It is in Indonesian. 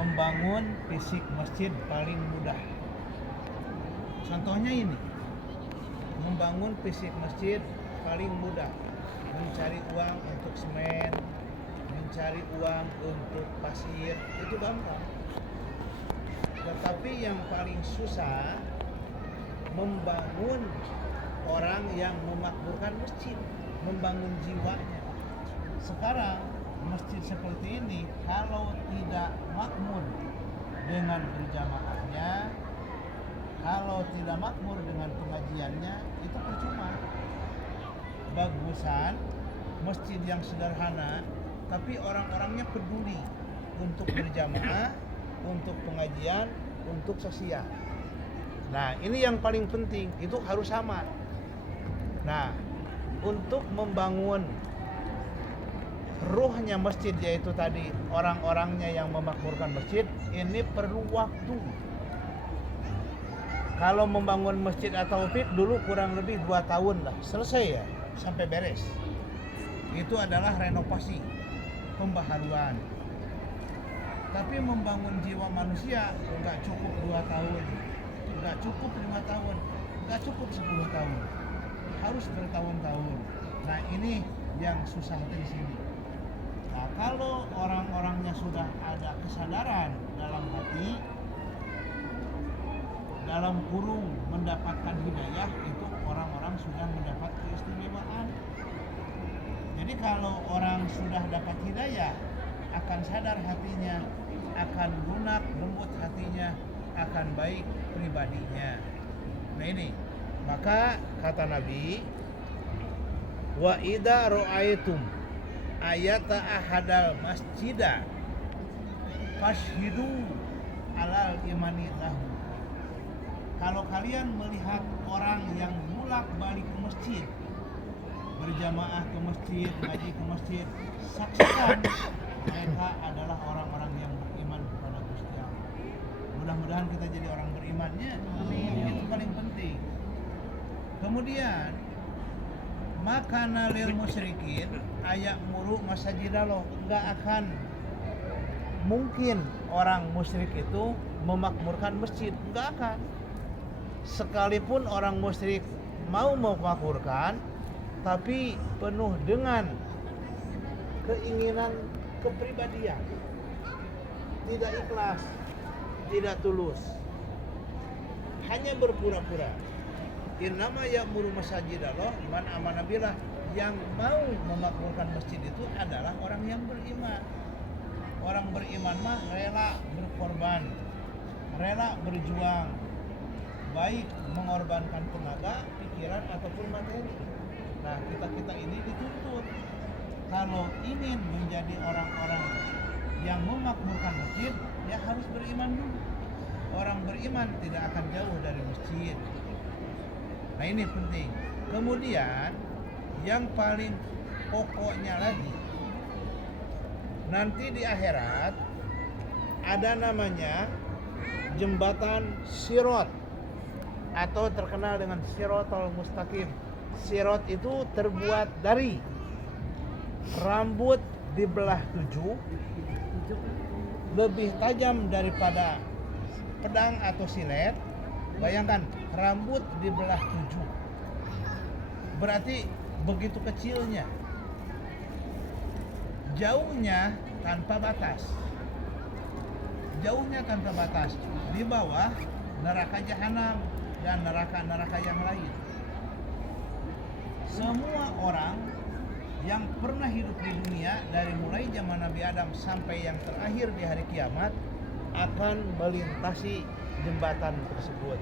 membangun fisik masjid paling mudah. Contohnya ini, membangun fisik masjid paling mudah. Mencari uang untuk semen, mencari uang untuk pasir, itu gampang. Tetapi yang paling susah membangun orang yang memakmurkan masjid, membangun jiwanya. Sekarang masjid seperti ini kalau tidak makmur dengan berjamaahnya, kalau tidak makmur dengan pengajiannya, itu percuma. Bagusan masjid yang sederhana tapi orang-orangnya peduli untuk berjamaah, untuk pengajian, untuk sosial. Nah, ini yang paling penting, itu harus sama. Nah, untuk membangun ruhnya masjid, yaitu tadi orang-orangnya yang memakmurkan masjid, ini perlu waktu. Kalau membangun masjid At-Taufik dulu kurang lebih 2 tahun lah, selesai ya, sampai beres. Itu adalah renovasi, pembaharuan. Tapi membangun jiwa manusia nggak cukup 2 tahun, nggak cukup 5 tahun, nggak cukup 10 tahun, harus bertahun-tahun. Nah, ini yang susah di sini. Nah, kalau orang-orangnya sudah ada kesadaran dalam hati, dalam kurung mendapatkan hidayah, itu orang-orang sudah mendapat keistimewaan. Jadi kalau orang sudah dapat hidayah, akan sadar hatinya, akan lunak lembut hatinya, akan baik pribadinya. Nah ini, maka kata Nabi, wa idza ra'aitum ayata ahadal masjida fashhidu alal imani lahu. Kalau kalian melihat orang yang bolak-balik ke masjid, berjamaah ke masjid, ngaji ke masjid, saksikan mereka adalah orang-orang yang beriman kepada Gusti Allah. Mudah-mudahan kita jadi orang berimannya. Itu paling penting. Kemudian makana lil musyrikin ayak muru masajidallah, enggak akan mungkin orang musyrik itu memakmurkan masjid, enggak akan. Sekalipun orang musyrik mau memakmurkan, tapi penuh dengan keinginan kepribadian, tidak ikhlas, tidak tulus, hanya berpura-pura. Innama ya'muru masajidallah man amana billah. Yang mau memakmurkan masjid itu adalah orang yang beriman. Orang beriman mah rela berkorban, rela berjuang, baik mengorbankan tenaga, pikiran ataupun materi. Nah, kita ini dituntut kalau ingin menjadi orang-orang yang memakmurkan masjid, ya harus beriman dulu. Orang beriman tidak akan jauh dari masjid. Nah, ini penting. Kemudian yang paling pokoknya lagi, nanti di akhirat ada namanya jembatan Sirat, atau terkenal dengan Siratal Mustaqim. Sirat itu terbuat dari rambut dibelah 7, lebih tajam daripada pedang atau silet. Bayangkan, rambut dibelah 7, berarti begitu kecilnya. Jauhnya tanpa batas, jauhnya tanpa batas. Di bawah neraka jahanam dan neraka-neraka yang lain. Semua orang yang pernah hidup di dunia dari mulai zaman Nabi Adam sampai yang terakhir di hari kiamat akan melintasi jembatan tersebut.